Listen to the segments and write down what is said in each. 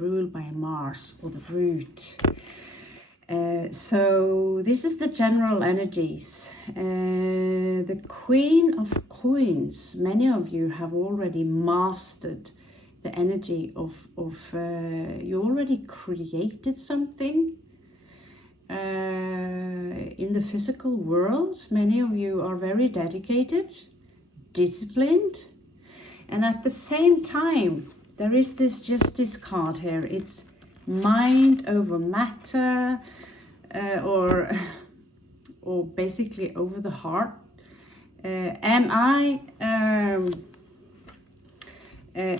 ruled by Mars, or the root. So this is the general energies. The Queen of Coins, many of you have already mastered the energy of you already created something in the physical world. Many of you are very dedicated, disciplined, and at the same time there is this Justice card here. It's mind over matter, or basically over the heart.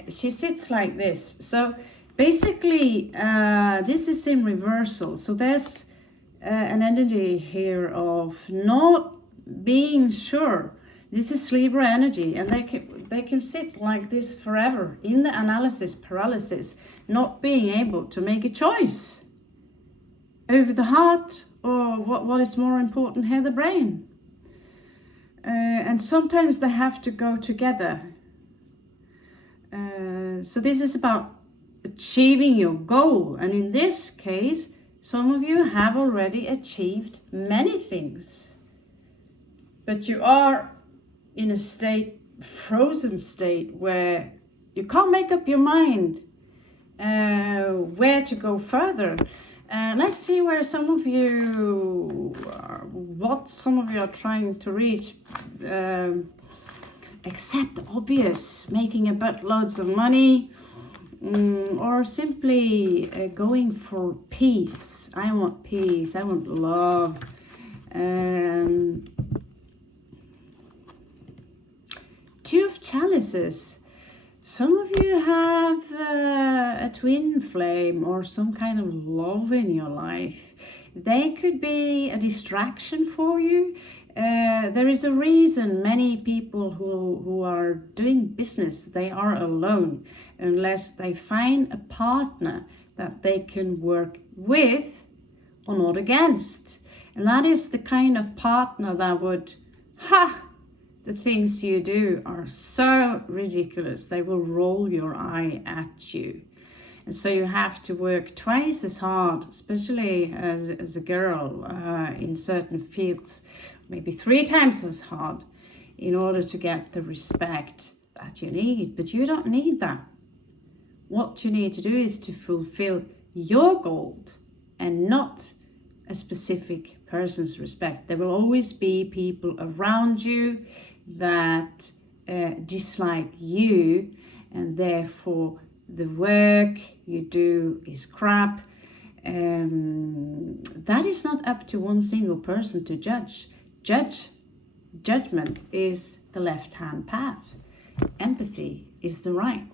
She sits like this. So basically this is in reversal. So there's an energy here of not being sure. This is Libra energy, and they can sit like this forever in the analysis paralysis, not being able to make a choice over the heart, or what is more important here, the brain. And sometimes they have to go together. So this is about achieving your goal, and in this case some of you have already achieved many things, but you are in a frozen state where you can't make up your mind where to go further. Let's see where some of you what some of you are trying to reach. Accept the obvious, making a buttloads of money, or simply going for peace. I want peace, I want love. Two of Chalices. Some of you have a twin flame or some kind of love in your life. They could be a distraction for you. There is a reason many people who are doing business, they are alone unless they find a partner that they can work with or not against. And that is the kind of partner that would, the things you do are so ridiculous, they will roll your eye at you. And so you have to work twice as hard, especially as a girl in certain fields, maybe 3 times as hard, in order to get the respect that you need. But you don't need that. What you need to do is to fulfill your goal and not a specific person's respect. There will always be people around you that dislike you, and therefore the work you do is crap. That is not up to one single person to judge. Judgment is the left-hand path. Empathy is the right.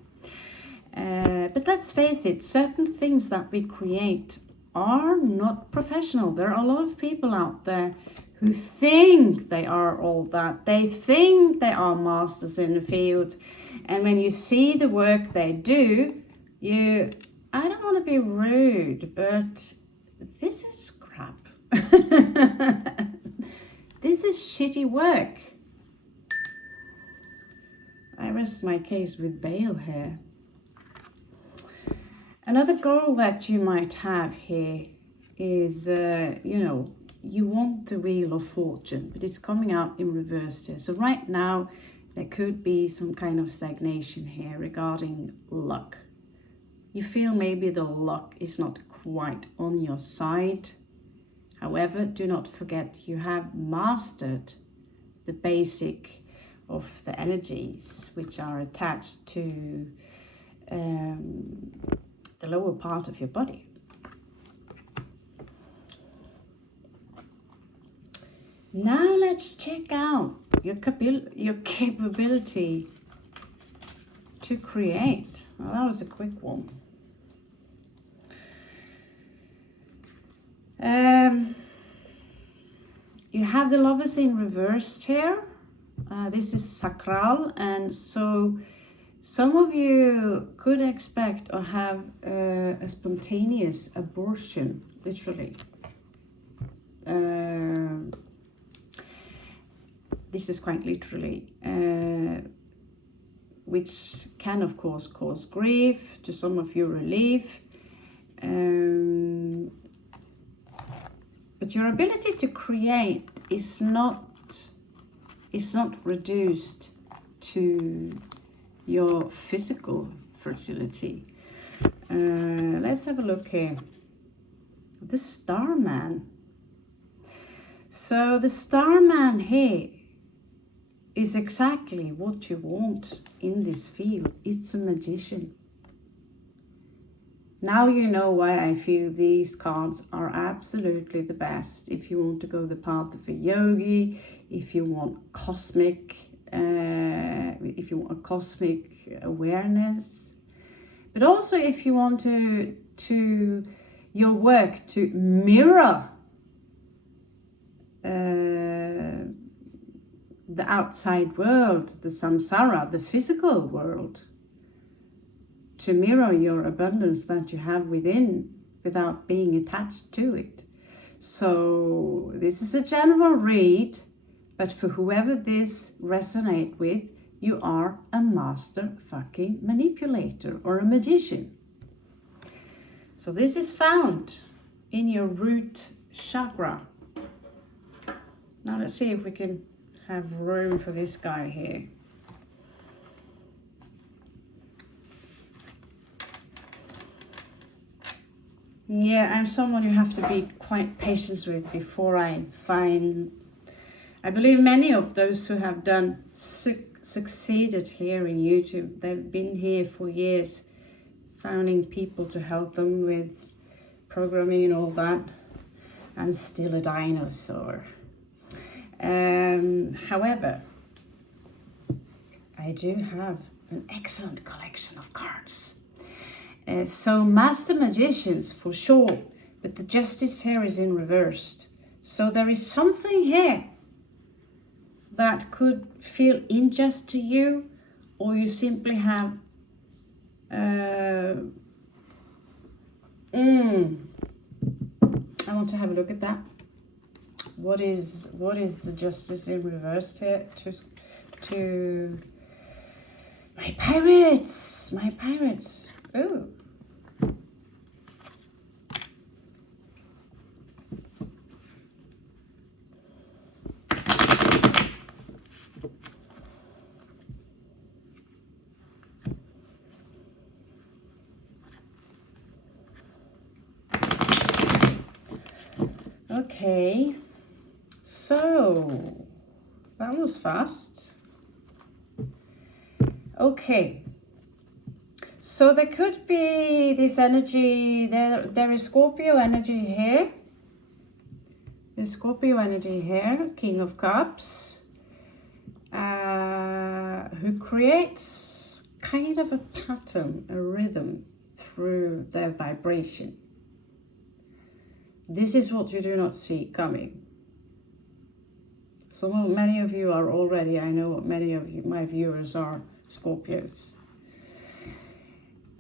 But let's face it, certain things that we create are not professional. There are a lot of people out there who think they are all that. They think they are masters in the field. And when you see the work they do, I don't want to be rude, but this is crap. This is shitty work. I rest my case with bail here. Another goal that you might have here is, you want the Wheel of Fortune, but it's coming out in reverse here. So right now, there could be some kind of stagnation here regarding luck. You feel maybe the luck is not quite on your side. However, do not forget you have mastered the basic of the energies which are attached to the lower part of your body. Now let's check out your capability to create. Well, that was a quick one. You have the Lovers in reversed here. This is sacral, and so some of you could expect or have a spontaneous abortion, literally. This is quite literally, which can of course cause grief, to some of you relief. But your ability to create is not reduced to your physical fertility. Let's have a look here. The Starman. So the Starman here is exactly what you want in this field. It's a magician. Now you know why I feel these cards are absolutely the best if you want to go the path of a yogi, if you want cosmic awareness, but also if you want to your work to mirror the outside world, the samsara, the physical world, to mirror your abundance that you have within without being attached to it. So this is a general read, but for whoever this resonates with, you are a master fucking manipulator or a magician. So this is found in your root chakra. Now let's see if we can have room for this guy here. Yeah, I'm someone you have to be quite patient with before I find. I believe many of those who have done succeeded here in YouTube, they've been here for years, finding people to help them with programming and all that. I'm still a dinosaur. However, I do have an excellent collection of cards. So master magicians for sure, but the justice here is in reversed. So there is something here that could feel unjust to you, or you simply have I want to have a look at that. What is the justice in reversed here? To my pirates. Oh. Okay, so that was fast. Okay, so there could be this energy, there is Scorpio energy here. There's Scorpio energy here, King of Cups, who creates kind of a pattern, a rhythm through their vibration. This is what you do not see coming. Many of you are already, I know many of you, my viewers are Scorpios.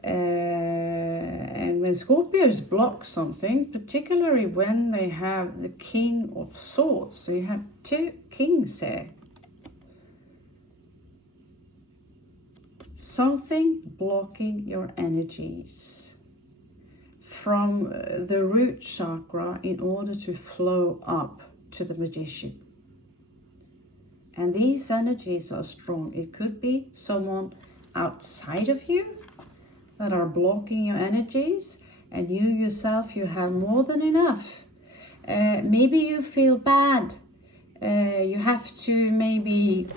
And when Scorpios block something, particularly when they have the King of Swords, so you have two kings here. Something blocking your energies from the root chakra in order to flow up to the magician. And these energies are strong. It could be someone outside of you that are blocking your energies, and you yourself, you have more than enough. Maybe you feel bad. You have to maybe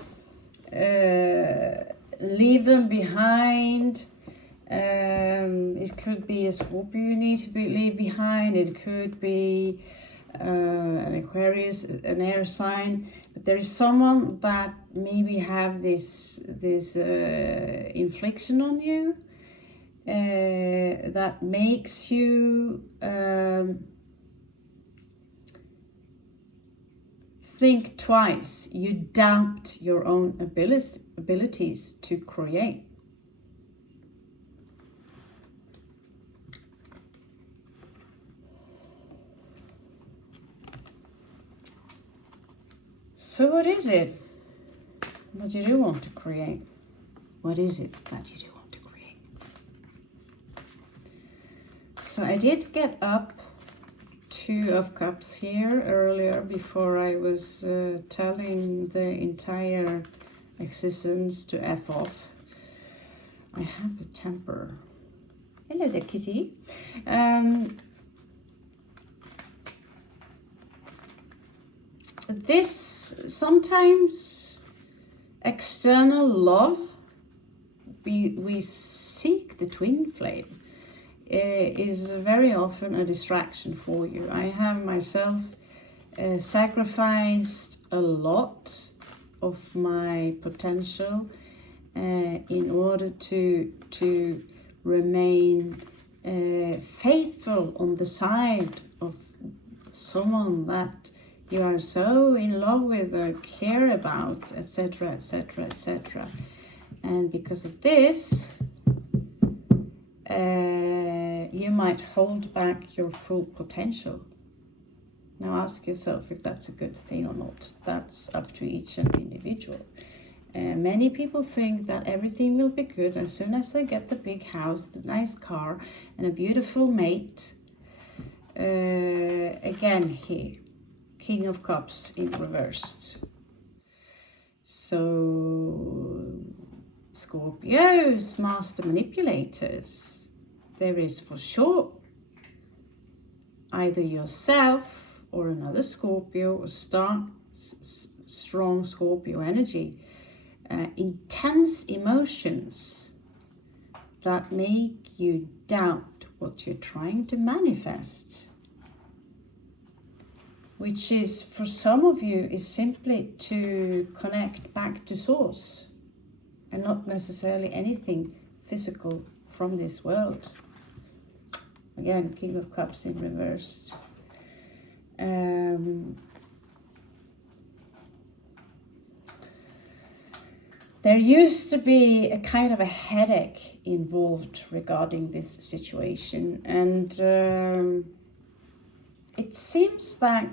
leave them behind. It could be a Scorpio you need to leave behind. It could be an Aquarius, an air sign. But there is someone that maybe have this infliction on you that makes you think twice. You doubt your own abilities to create. So what is it that you do want to create? What is it that you do want to create? So I did get up 2 of Cups here earlier before I was telling the entire existence to F off. I have the temper. Hello there, kitty. This sometimes external love, we seek the twin flame, is very often a distraction for you. I have myself sacrificed a lot of my potential in order to remain faithful on the side of someone that you are so in love with or care about, etc., etc., etc. And because of this, you might hold back your full potential. Now ask yourself if that's a good thing or not. That's up to each and individual. Many people think that everything will be good as soon as they get the big house, the nice car, and a beautiful mate. Again here, King of Cups in reversed. So, Scorpios, master manipulators, there is for sure either yourself or another Scorpio or strong Scorpio energy, intense emotions that make you doubt what you're trying to manifest, which is for some of you is simply to connect back to source and not necessarily anything physical from this world. Again, King of Cups in reversed. There used to be a kind of a headache involved regarding this situation, and it seems that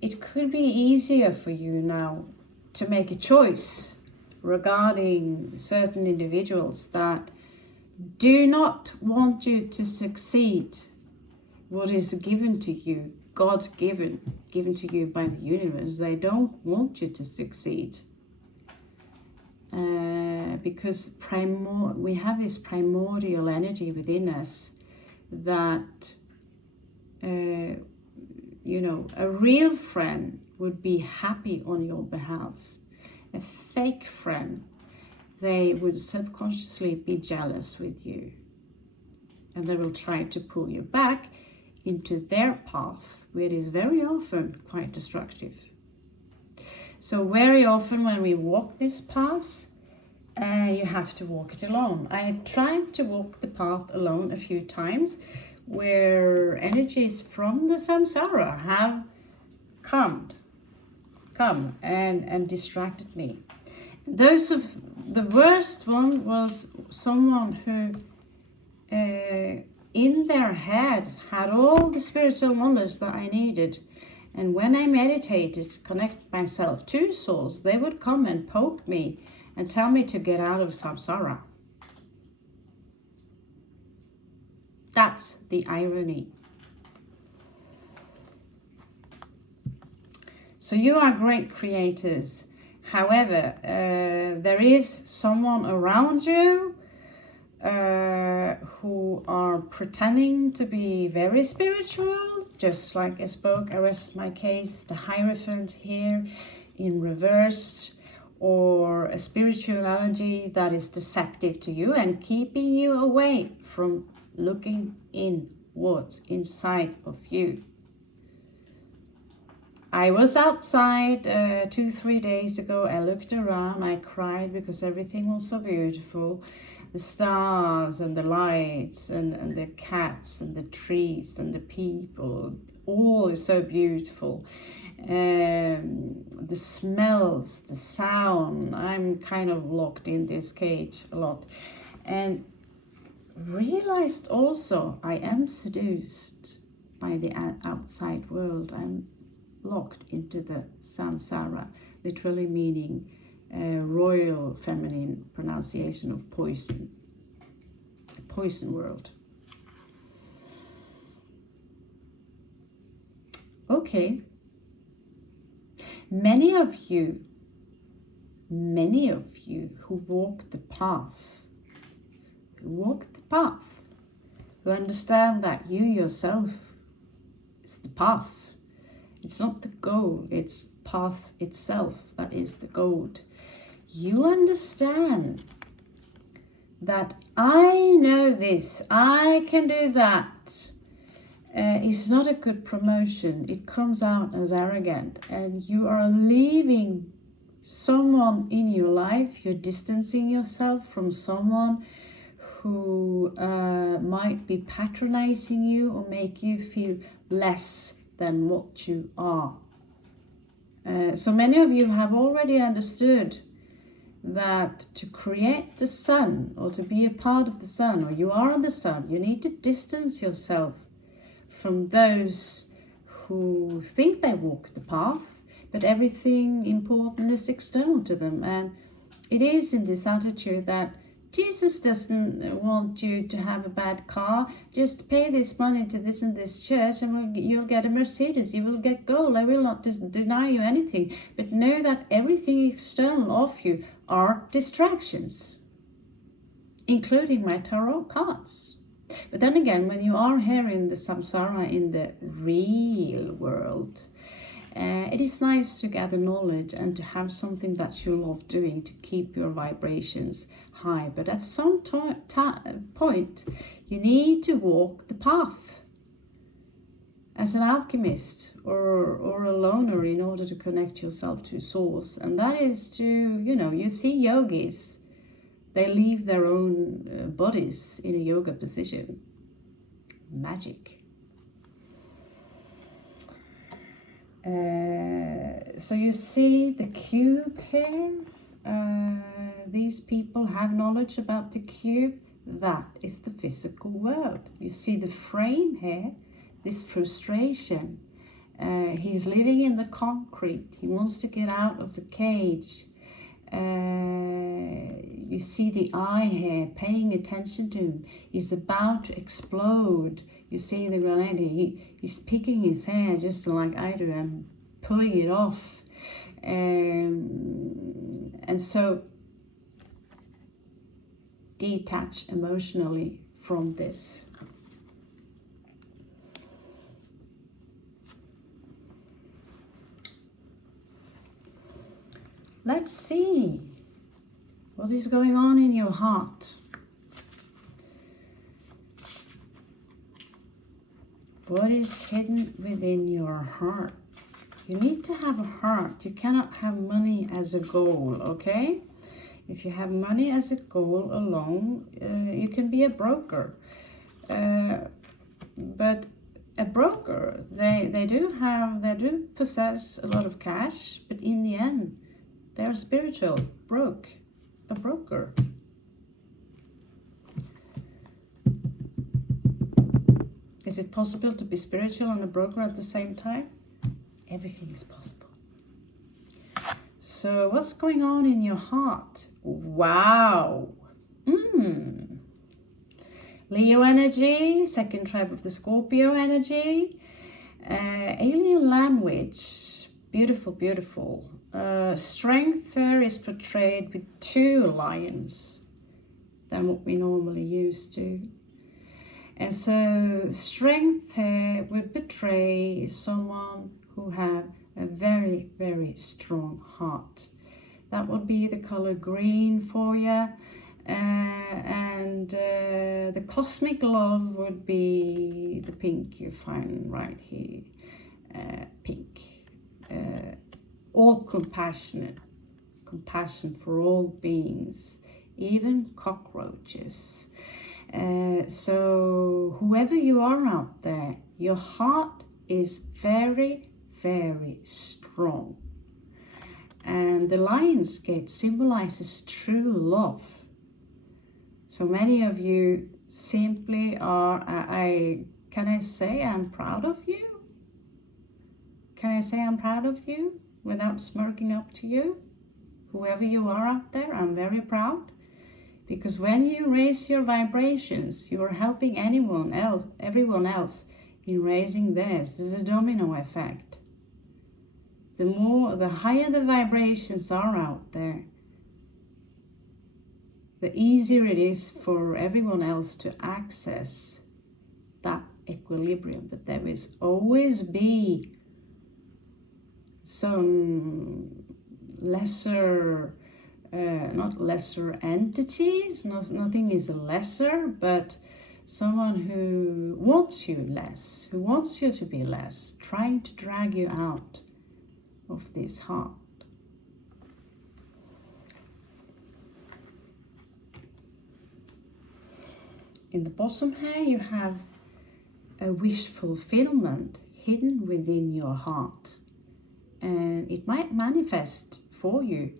it could be easier for you now to make a choice regarding certain individuals that do not want you to succeed what is given to you, God given to you by the universe. They don't want you to succeed. Because we have this primordial energy within us that, a real friend would be happy on your behalf. A fake friend, they would subconsciously be jealous with you. And they will try to pull you back into their path, where it is very often quite destructive. So very often when we walk this path, you have to walk it alone. I have tried to walk the path alone a few times, where energies from the samsara have come and distracted me. The worst one was someone who in their head had all the spiritual knowledge that I needed, and when I meditated, connect myself to source, they would come and poke me and tell me to get out of samsara. That's the irony. So you are great creators. However, there is someone around you who are pretending to be very spiritual, just like I spoke. I rest my case, the Hierophant here in reverse, or a spirituality that is deceptive to you and keeping you away from looking in what's inside of you. I was outside 2-3 days ago. I looked around, I cried because everything was so beautiful. The stars and the lights and the cats and the trees and the people, all is so beautiful. The smells, the sound, I'm kind of locked in this cage a lot. And realized also I am seduced by the outside world. I'm locked into the samsara, literally meaning royal feminine pronunciation of poison world. Okay. Many of you who walk the path, who understand that you yourself is the path. It's not the goal, it's the path itself that is the goal. You understand that I know this, I can do that. It's not a good promotion. It comes out as arrogant, and you are leaving someone in your life. You're distancing yourself from someone who might be patronizing you or make you feel less than what you are. So many of you have already understood that to create the sun, or to be a part of the sun, or you are the sun, you need to distance yourself from those who think they walk the path, but everything important is external to them. And it is in this attitude that Jesus doesn't want you to have a bad car. Just pay this money to this and this church and you'll get a Mercedes, you will get gold. I will not deny you anything, but know that everything external of you are distractions, including my tarot cards. But then again, when you are here in the samsara, in the real world, it is nice to gather knowledge and to have something that you love doing to keep your vibrations high. But at some point, you need to walk the path as an alchemist or a loner in order to connect yourself to source. And that is to, you see yogis, they leave their own bodies in a yoga position. Magic. So you see the cube here. These people have knowledge about the cube. That is the physical world. You see the frame here, this frustration. He's living in the concrete. He wants to get out of the cage. You see the eye here, paying attention to him. He's about to explode. You see the grenade. He's picking his hair just like I do. I'm pulling it off. And so detach emotionally from this. Let's see what is going on in your heart. What is hidden within your heart? You need to have a heart. You cannot have money as a goal, okay? If you have money as a goal alone, you can be a broker. But a broker, they do possess a lot of cash, but in the end, they're spiritual, a broker. Is it possible to be spiritual and a broker at the same time? Everything is possible. So what's going on in your heart? Wow. Leo energy, second tribe of the Scorpio energy, alien language, beautiful, beautiful. Strength there is portrayed with 2 lions than what we normally used to. And so strength here would betray someone who have a very, very strong heart. That would be the color green for you. And the cosmic love would be the pink you find right here. Pink. All compassionate. Compassion for all beings, even cockroaches. So whoever you are out there, your heart is very, very strong. And the lion's gate symbolizes true love. So many of you simply are, can I say I'm proud of you? Can I say I'm proud of you without smirking up to you? Whoever you are out there, I'm very proud. Because when you raise your vibrations, you are helping everyone else in raising theirs. There's a domino effect. The higher the vibrations are out there, the easier it is for everyone else to access that equilibrium. But there will always be some lesser, not lesser entities, nothing is lesser, but someone who wants you less, who wants you to be less, trying to drag you out of this heart. In the bottom here you have a wish fulfillment hidden within your heart, and it might manifest for you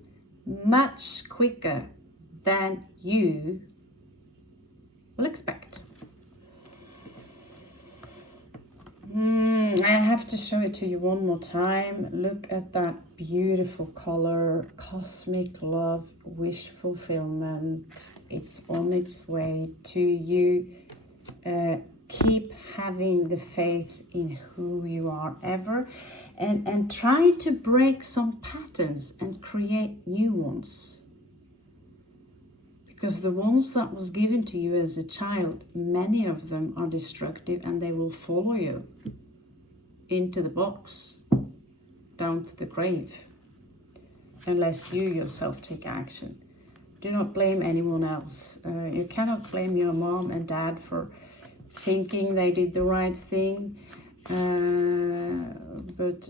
much quicker than you will expect. I have to show it to you one more time. Look at that beautiful color, cosmic love, wish fulfillment. It's on its way to you. Keep having the faith in who you are ever, and try to break some patterns and create new ones. Because the ones that was given to you as a child, many of them are destructive, and they will follow you into the box, down to the grave, unless you yourself take action. Do not blame anyone else. You cannot blame your mom and dad for thinking they did the right thing. But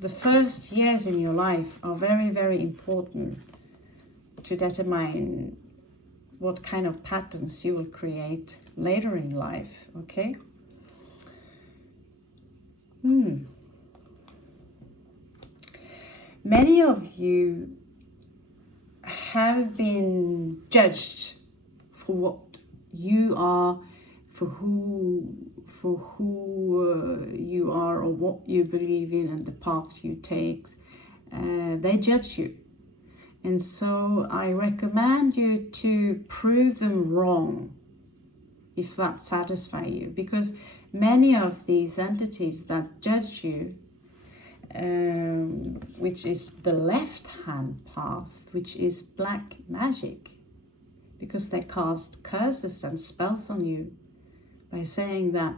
the first years in your life are very, very important to determine what kind of patterns you will create later in life, okay? Many of you have been judged for what you are, for who you are, or what you believe in, and the path you take. They judge you. And so I recommend you to prove them wrong, if that satisfies you, because many of these entities that judge you, which is the left-hand path, which is black magic, because they cast curses and spells on you by saying that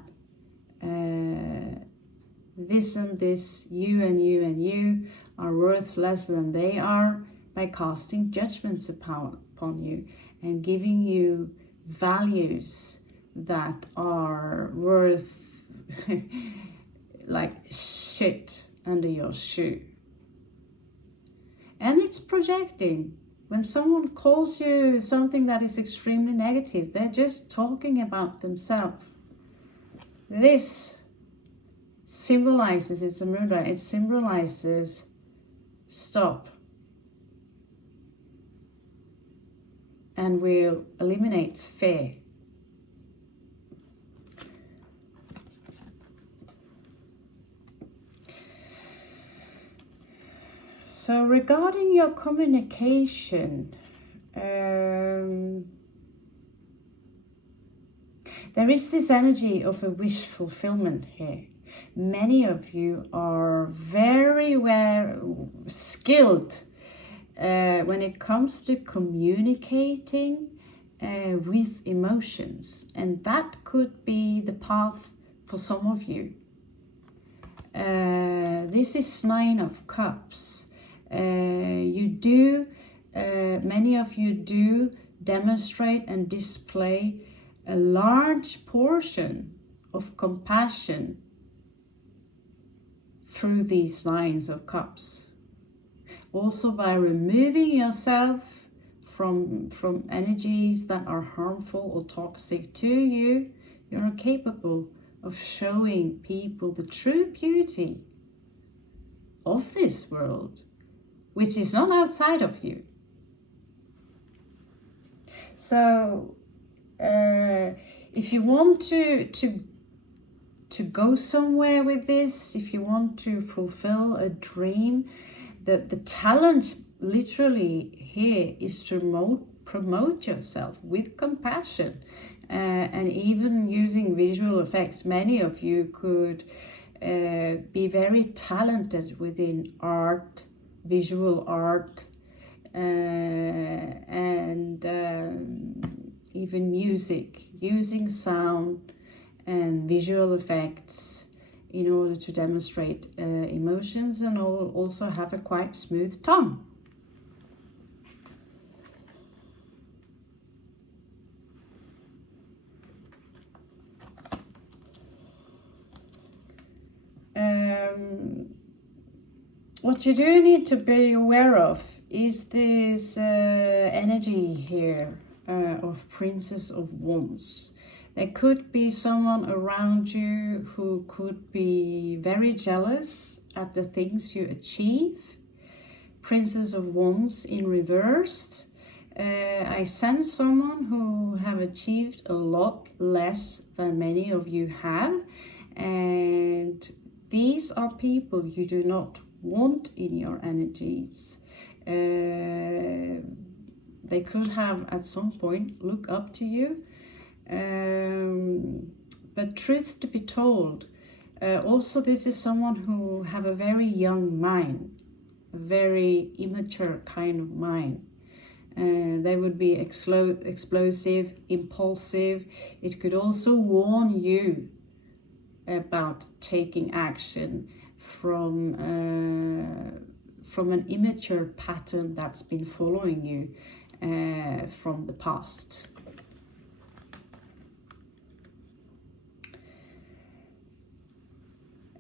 this and this, you and you and you are worth less than they are, by casting judgments upon you and giving you values that are worth like shit under your shoe. And it's projecting. When someone calls you something that is extremely negative, they're just talking about themselves. This symbolizes, it's a mudra, it symbolizes stop, and will eliminate fear. So regarding your communication, there is this energy of a wish fulfillment here. Many of you are very well skilled when it comes to communicating with emotions, and that could be the path for some of you. This is 9 of Cups. Many of you do demonstrate and display a large portion of compassion through these 9 of Cups. Also, by removing yourself from energies that are harmful or toxic to you, you're capable of showing people the true beauty of this world, which is not outside of you. So if you want to go somewhere with this, if you want to fulfill a dream, the talent literally here is to promote yourself with compassion, and even using visual effects. Many of you could be very talented within art, visual art, and even music, using sound and visual effects in order to demonstrate emotions, and also have a quite smooth tongue. What you do need to be aware of is this energy here of Princess of Wands. There could be someone around you who could be very jealous at the things you achieve. Princess of Wands in reversed. I sense someone who have achieved a lot less than many of you have, and these are people you do not want in your energies. They could have at some point look up to you, but truth to be told, also this is someone who have a very young mind, a very immature kind of mind. They would be explosive, impulsive. It could also warn you about taking action from an immature pattern that's been following you from the past.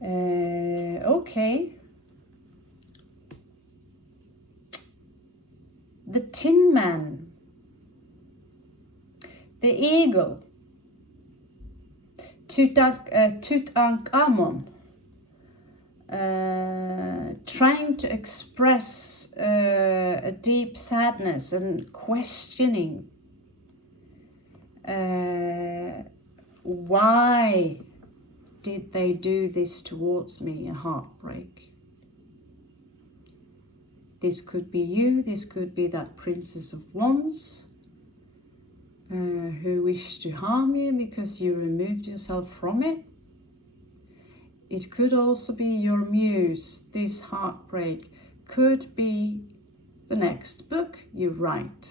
Okay. The Tin Man, the Eagle, Tutankhamun, trying to express a deep sadness and questioning why did they do this towards me, a heartbreak. This could be you, this could be that Princess of Wands who wished to harm you because you removed yourself from it. It could also be your muse. This heartbreak could be the next book you write.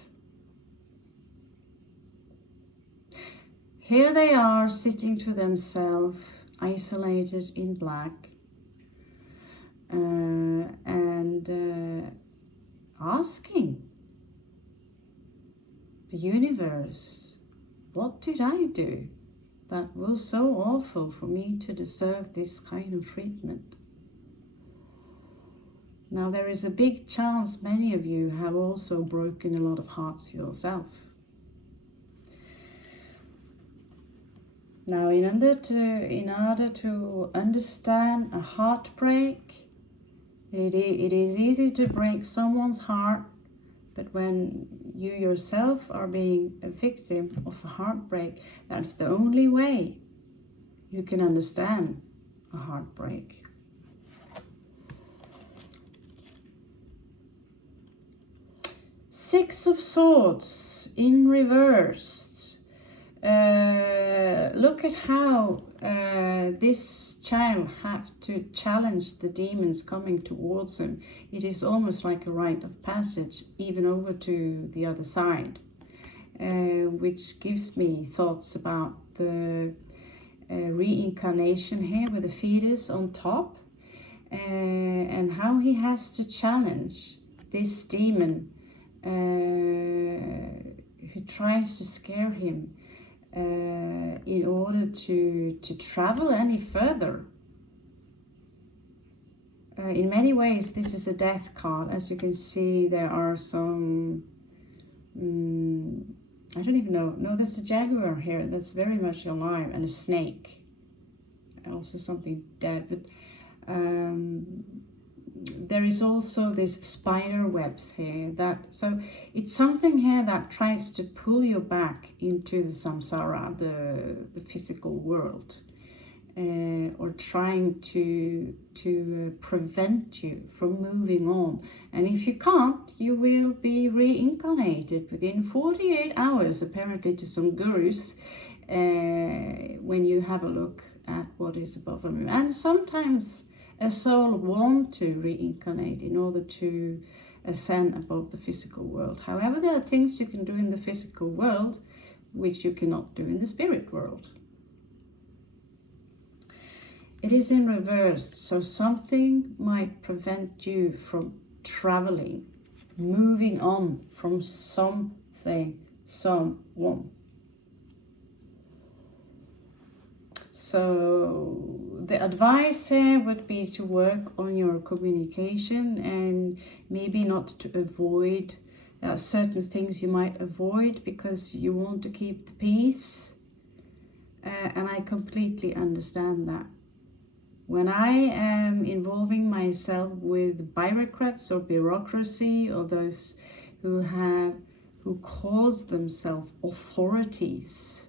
Here they are sitting to themselves, isolated in black, and asking the universe, what did I do that was so awful for me to deserve this kind of treatment? Now there is a big chance many of you have also broken a lot of hearts yourself. Now in order to understand a heartbreak, it is easy to break someone's heart, but when you yourself are being a victim of a heartbreak, that's the only way you can understand a heartbreak. Six of Swords in reverse. Look at how this child have to challenge the demons coming towards him. It is almost like a rite of passage, even over to the other side, which gives me thoughts about the reincarnation here with the fetus on top, and how he has to challenge this demon who tries to scare him in order to travel any further. In many ways, this is a death card. As you can see, there are some, I don't even know. No, there's a jaguar here that's very much alive, and a snake. Also something dead, but there is also this spider webs here. So it's something here that tries to pull you back into the samsara, the physical world. or trying to prevent you from moving on. And if you can't, you will be reincarnated within 48 hours, apparently, to some gurus, when you have a look at what is above them. And sometimes a soul wants to reincarnate in order to ascend above the physical world. However, there are things you can do in the physical world which you cannot do in the spirit world. It is in reverse, so something might prevent you from traveling, moving on from something, someone. So the advice here would be to work on your communication and maybe not to avoid certain things you might avoid because you want to keep the peace. And I completely understand that. When I am involving myself with bureaucrats or bureaucracy or those who calls themselves authorities,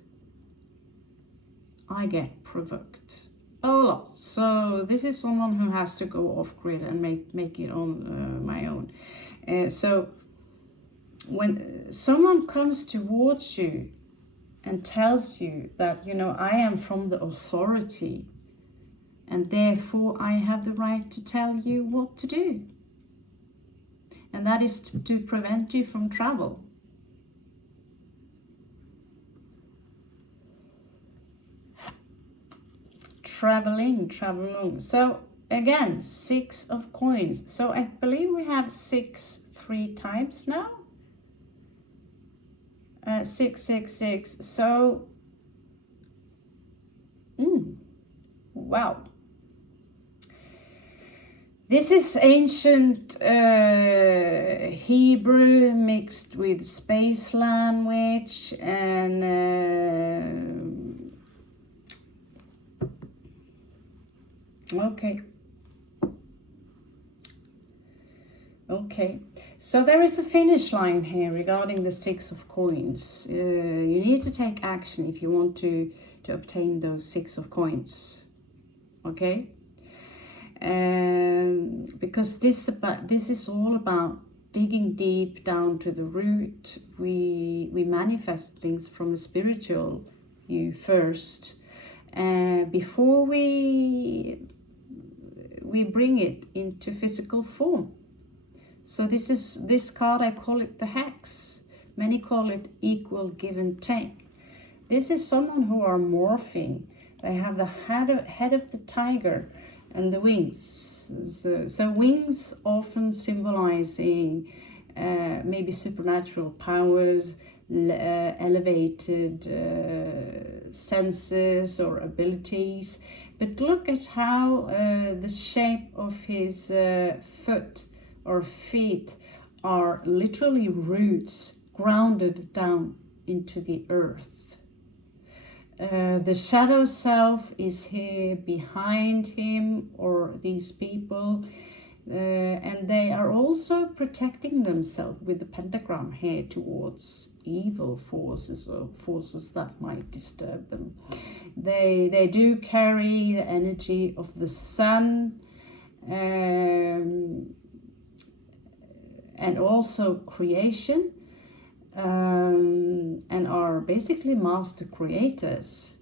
I get provoked a lot. So this is someone who has to go off grid and make it on my own. So when someone comes towards you and tells you that, you know, I am from the authority and therefore I have the right to tell you what to do, and that is to prevent you from travel. Traveling. So again, 6 of coins. So I believe we have 6 3 times now. 666. So wow, this is ancient Hebrew mixed with space language and Okay, so there is a finish line here regarding the 6 of coins. You need to take action if you want to obtain those 6 of coins. Okay, because this is all about digging deep down to the root. We manifest things from a spiritual view first, before we bring it into physical form. So this card, I call it the hex. Many call it equal give and take. This is someone who are morphing. They have the head of the tiger and the wings. So wings often symbolizing maybe supernatural powers, elevated senses or abilities. But look at how the shape of his foot or feet are literally roots grounded down into the earth. The shadow self is here behind him or these people, and they are also protecting themselves with the pentagram here towards evil forces or forces that might disturb them. They do carry the energy of the sun, and also creation, and are basically master creators.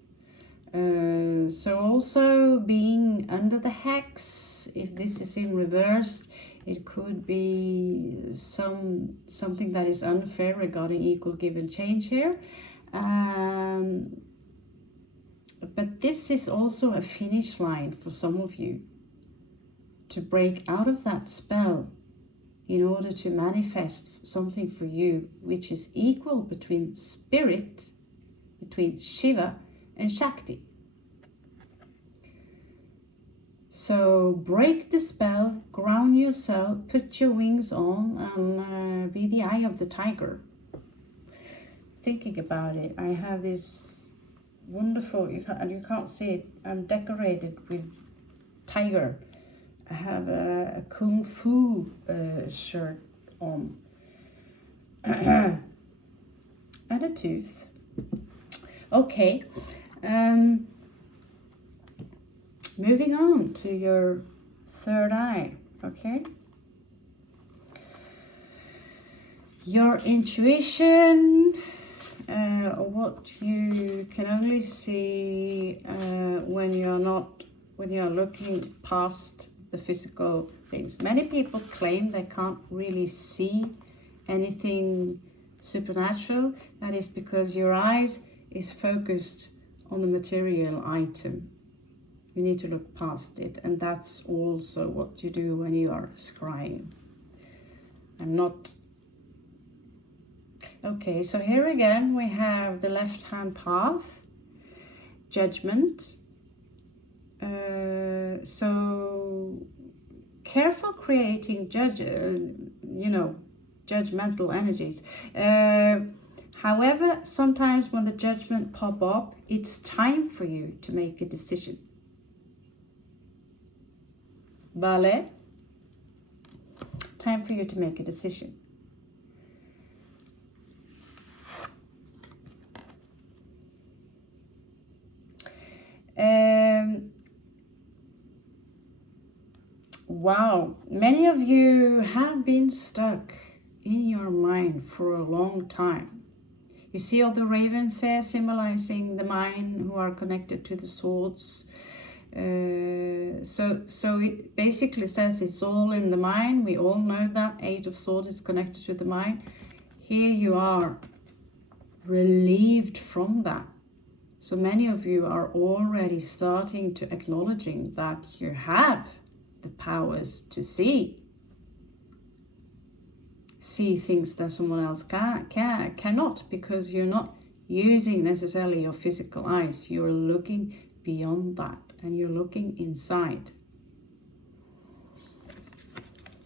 So also being under the hex, if this is in reverse, it could be something that is unfair regarding equal give and change here. But this is also a finish line for some of you to break out of that spell in order to manifest something for you which is equal between spirit, between Shiva and Shakti. So break the spell, ground yourself, put your wings on, and be the eye of the tiger. Thinking about it, I have this wonderful, you can't see it, I'm decorated with tiger. I have a kung fu shirt on and a tooth. Okay, moving on to your third eye, okay? Your intuition, what you can only see when you're looking past the physical things. Many people claim they can't really see anything supernatural. That is because your eyes is focused on the material item. You need to look past it, and that's also what you do when you are scrying. I'm not. Okay, so here again we have the left-hand path, judgment. So careful creating judgmental energies. However, sometimes when the judgment pop up, it's time for you to make a decision. Vale? Time for you to make a decision. Wow, many of you have been stuck in your mind for a long time. You see all the ravens there symbolizing the mind who are connected to the swords. So it basically says it's all in the mind. We all know that 8 of Swords is connected to the mind. Here you are, relieved from that. So many of you are already starting to acknowledging that you have the powers to see things that someone else cannot, because you're not using necessarily your physical eyes. You're looking beyond that, and you're looking inside.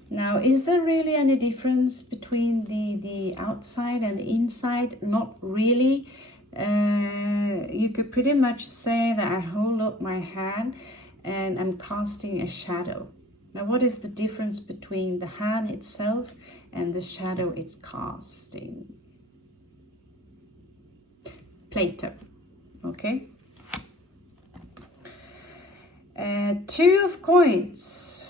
Now, is there really any difference between the outside and the inside? Not really. You could pretty much say that I hold up my hand and I'm casting a shadow. Now, what is the difference between the hand itself and the shadow it's casting? Plato, okay? 2 of coins.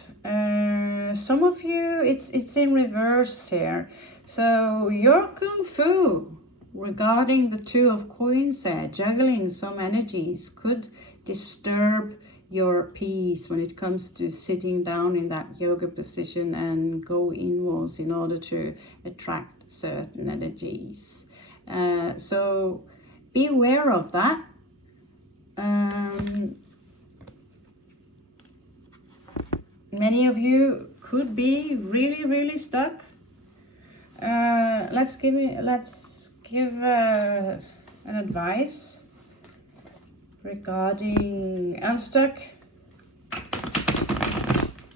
Some of you, it's in reverse here. So your kung fu regarding the 2 of coins, juggling some energies could disturb your peace when it comes to sitting down in that yoga position and go inwards in order to attract certain energies. So be aware of that. Many of you could be really stuck. Let's give an advice regarding unstuck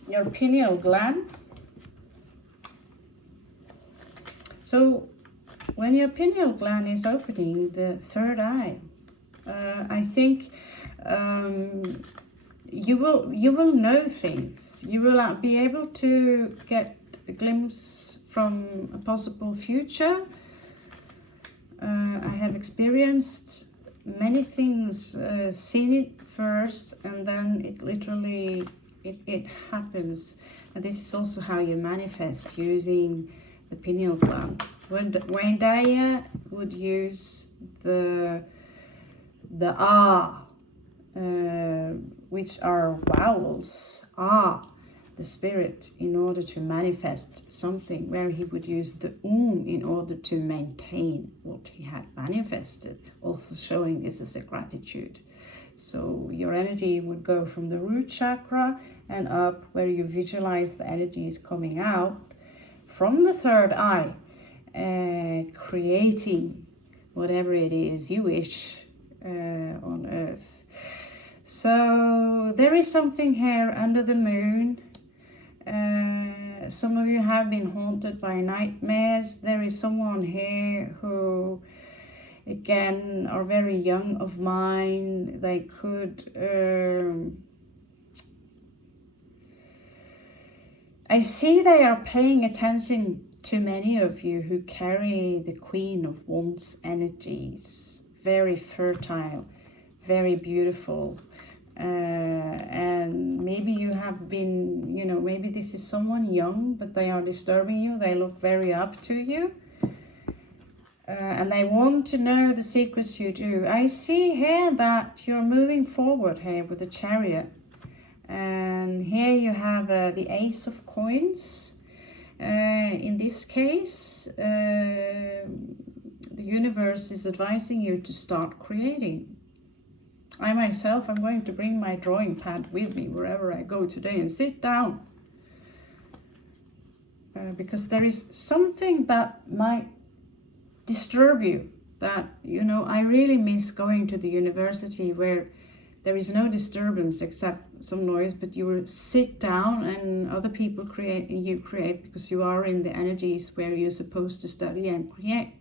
your pineal gland. So when your pineal gland is opening, the third eye, I think you will know things. You will be able to get a glimpse from a possible future. I have experienced many things, seen it first, and then it literally it happens. And this is also how you manifest using the pineal gland. Wayne Dyer would use the which are vowels, the spirit, in order to manifest something, where he would use the in order to maintain what he had manifested, also showing this as a gratitude. So your energy would go from the root chakra and up, where you visualize the energies coming out from the third eye, creating whatever it is you wish on earth. So there is something here under the moon. Some of you have been haunted by nightmares. There is someone here who, again, are very young of mind. They could I see they are paying attention to many of you who carry the Queen of Wands energies. Very fertile, very beautiful, And maybe you have been, you know, maybe this is someone young, but they are disturbing you. They look very up to you. And they want to know the secrets you do. I see here that you're moving forward here with the Chariot. And here you have the Ace of Coins. In this case, the universe is advising you to start creating. I myself, I'm going to bring my drawing pad with me wherever I go today and sit down. Because there is something that might disturb you, that, you know, I really miss going to the university where there is no disturbance except some noise, but you will sit down and other people create and you create, because you are in the energies where you're supposed to study and create.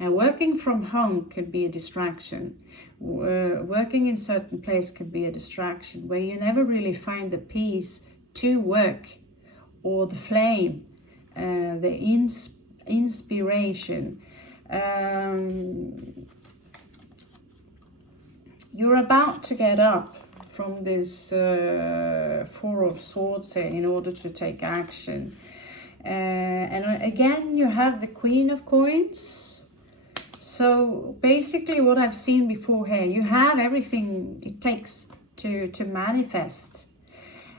Now, working from home can be a distraction. Working in certain place can be a distraction where you never really find the peace to work, or the flame, the inspiration. You're about to get up from this Four of Swords here in order to take action. And again, you have the Queen of Coins. So basically what I've seen before here, you have everything it takes to manifest.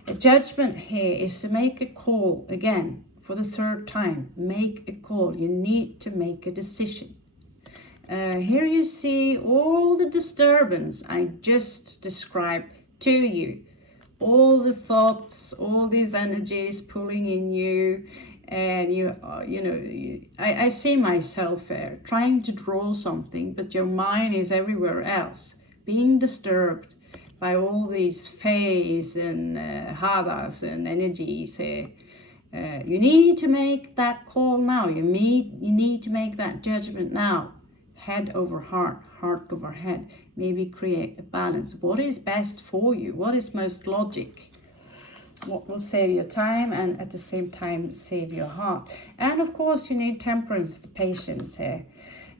A judgment here is to make a call again for the third time. Make a call. You need to make a decision. Here you see all the disturbance I just described to you. All the thoughts, all these energies pulling in you. And I see myself there trying to draw something, but your mind is everywhere else, being disturbed by all these fays and hadas and energies here. You need to make that call now. You need to make that judgment now. Head over heart, heart over head. Maybe create a balance. What is best for you? What is most logic? What will save your time and at the same time save your heart? And of course you need temperance, the patience here.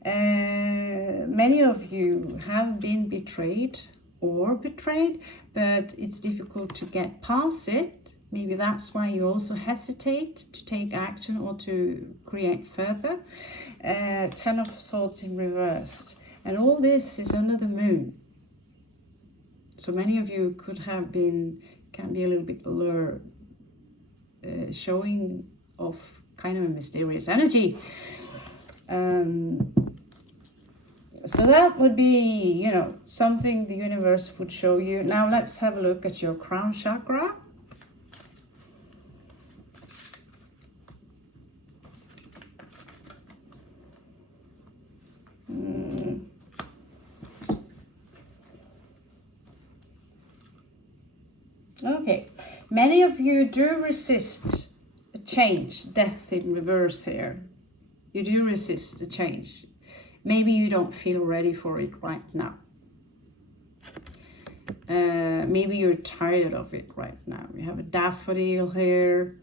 Many of you have been betrayed, but it's difficult to get past it. Maybe that's why you also hesitate to take action or to create further. Ten of Swords in reverse. And all this is under the moon. So many of you can be a little bit alert, showing off kind of a mysterious energy. So that would be, something the universe would show you. Now let's have a look at your crown chakra. Okay, many of you do resist a change, death in reverse here. You do resist a change. Maybe you don't feel ready for it right now. Maybe you're tired of it right now. We have a daffodil here,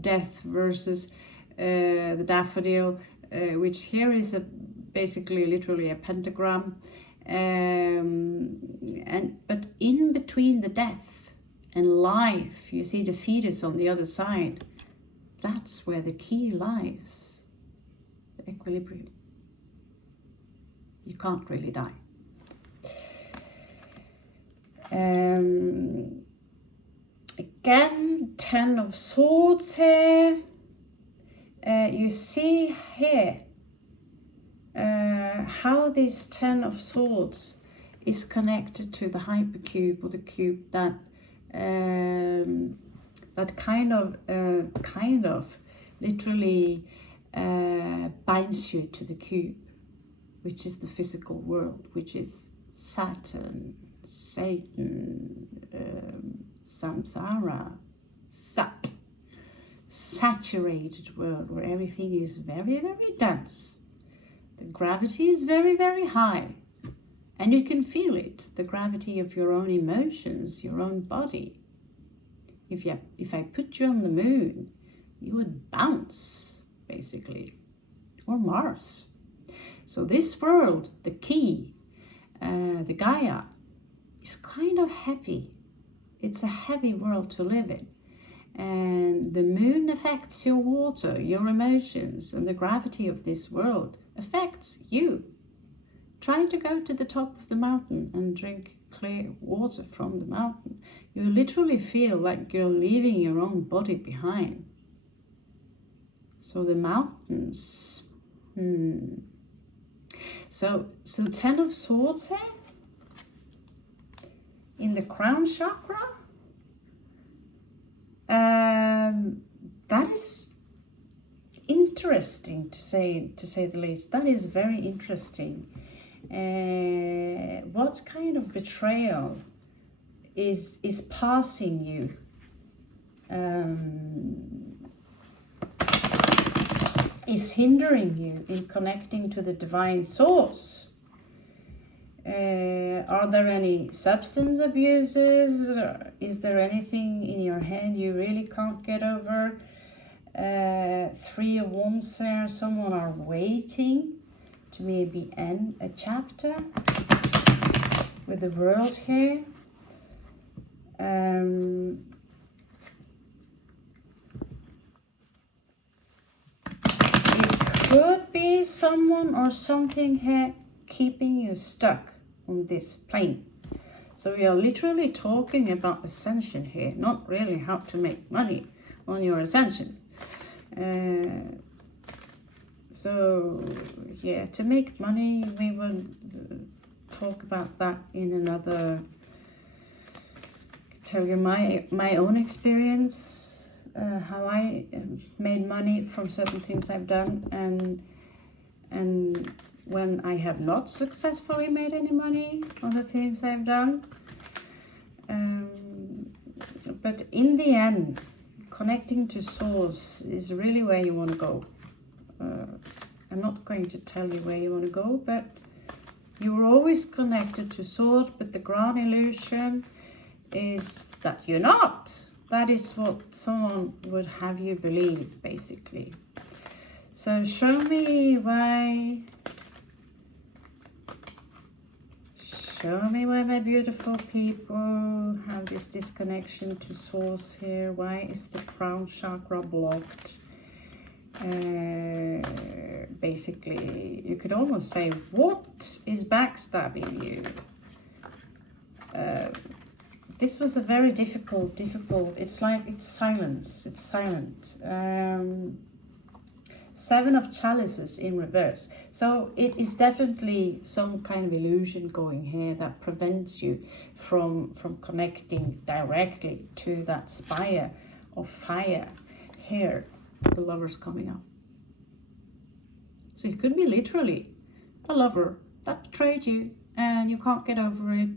death versus the daffodil, which here is basically literally a pentagram. But in between the death and life, you see the fetus on the other side. That's where the key lies, the equilibrium. You can't really die. Again, Ten of Swords here. You see here how this Ten of Swords is connected to the hypercube, or the cube that kind of literally binds you to the cube, which is the physical world, which is Saturn, Satan, samsara, sat, saturated world where everything is very, very dense. The gravity is very, very high, and you can feel it, the gravity of your own emotions, your own body. If I put you on the moon, you would bounce, basically, or Mars. So this world, the key, the Gaia, is kind of heavy. It's a heavy world to live in. And the moon affects your water, your emotions, and the gravity of this world affects you. Trying to go to the top of the mountain and drink clear water from the mountain, you literally feel like you're leaving your own body behind. So the mountains, So 10 of Swords here, in the crown chakra, that is interesting to say the least. That is very interesting. What kind of betrayal is passing you? Is hindering you in connecting to the divine source? Are there any substance abuses? Is there anything in your head you really can't get over? 3 of Wands there, someone are waiting to maybe end a chapter with the World here. It could be someone or something here keeping you stuck on this plane. So we are literally talking about ascension here, not really how to make money on your ascension. So yeah, to make money, we will talk about that in another. Tell you my own experience, how I made money from certain things I've done, and when I have not successfully made any money on the things I've done. But in the end, connecting to source is really where you want to go. I'm not going to tell you where you want to go, but you're always connected to source, but the ground illusion is that you're not. That is what someone would have you believe, basically. So show me why my beautiful people have this disconnection to source here. Why is the crown chakra blocked? Basically, you could almost say, what is backstabbing you? This was a very difficult, it's like it's silence, it's silent. 7 of Chalices in reverse. So it is definitely some kind of illusion going here that prevents you from connecting directly to that spire of fire. Here, the Lover's coming up. So it could be literally a lover that betrayed you and you can't get over it,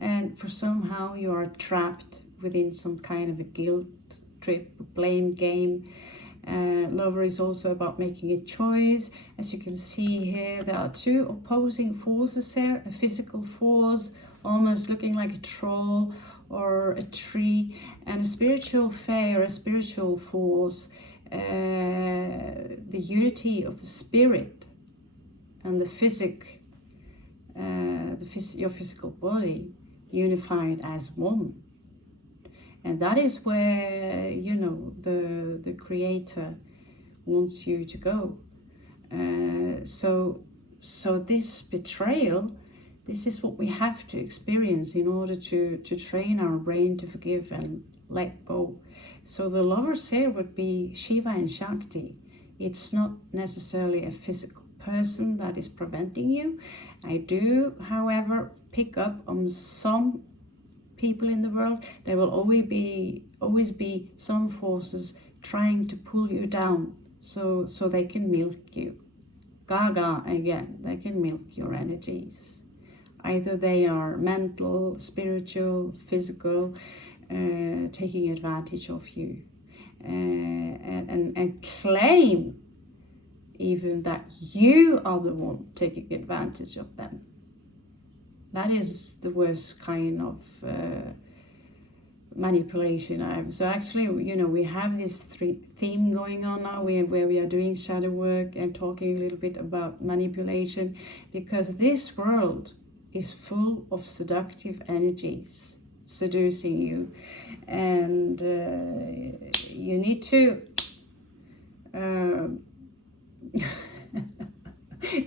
and for somehow you are trapped within some kind of a guilt trip, blame game. Lover is also about making a choice. As you can see here, there are 2 opposing forces here, a physical force almost looking like a troll or a tree, and a spiritual fire, a spiritual force, the unity of the spirit and the your physical body unified as one. And that is where, you know, the creator wants you to go. So this betrayal, this is what we have to experience in order to train our brain to forgive and let go. So the Lovers here would be Shiva and Shakti. It's not necessarily a physical person that is preventing you. I do, however, pick up on some people in the world. There will always be some forces trying to pull you down so they can milk you. Gaga again, they can milk your energies. Either they are mental, spiritual, physical, taking advantage of you, and claim even that you are the one taking advantage of them. That is the worst kind of manipulation I have. So actually, you know, we have this theme going on now where we are doing shadow work and talking a little bit about manipulation, because this world is full of seductive energies seducing you, and you need to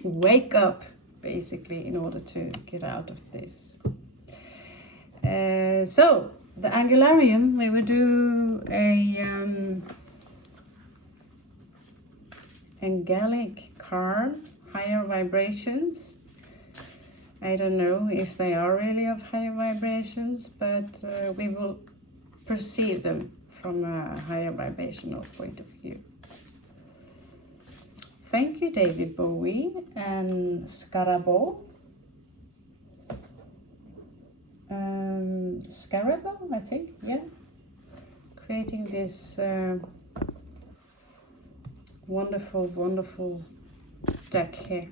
wake up basically in order to get out of this. So the Angularium, we will do a angelic card, higher vibrations. I don't know if they are really of higher vibrations, but we will perceive them from a higher vibrational point of view. Thank you, David Bowie and Scarabo. Scarabo, I think, yeah. Creating this wonderful, wonderful deck here.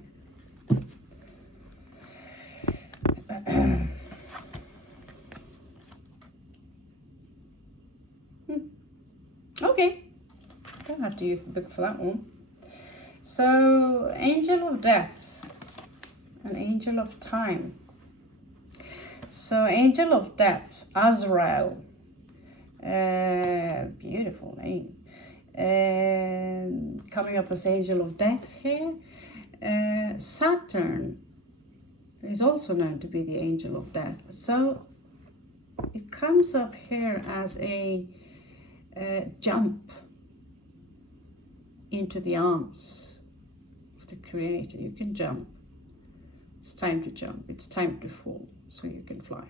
Okay, don't have to use the book for that one. So, Angel of Death and Angel of Time. So, Angel of Death, Azrael. Beautiful name. Coming up as Angel of Death here. Saturn is also known to be the Angel of Death. So, it comes up here as a jump into the arms of the Creator. You can jump. It's time to jump. It's time to fall so you can fly.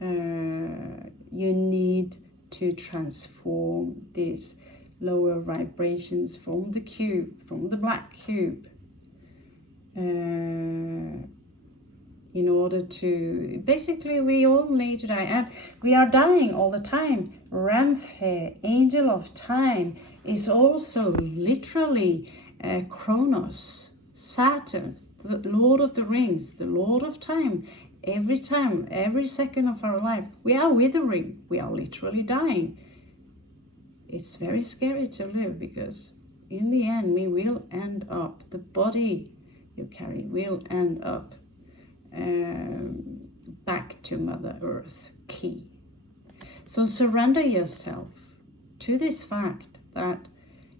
You need to transform these lower vibrations from the cube, from the black cube, in order to, basically we all need to die, and we are dying all the time. Ramfeh, Angel of Time, is also literally Kronos, Saturn, the Lord of the Rings, the Lord of Time. Every time, every second of our life, we are withering, we are literally dying. It's very scary to live, because in the end we will end up, the body you carry will end up back to Mother Earth, key. So surrender yourself to this fact that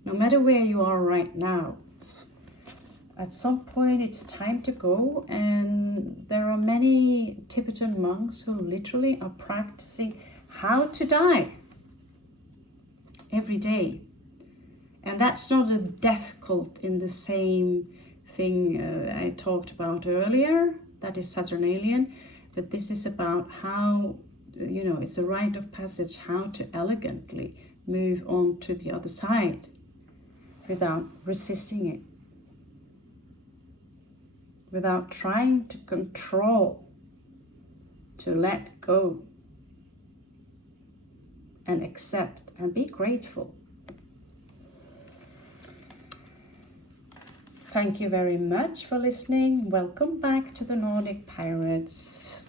no matter where you are right now, at some point it's time to go, and there are many Tibetan monks who literally are practicing how to die every day. And that's not a death cult in the same thing I talked about earlier, that is Saturnalian, but this is about how, you know, it's a rite of passage, how to elegantly move on to the other side without resisting it, without trying to control, to let go and accept and be grateful. Thank you very much for listening. Welcome back to the Nordic Pirates.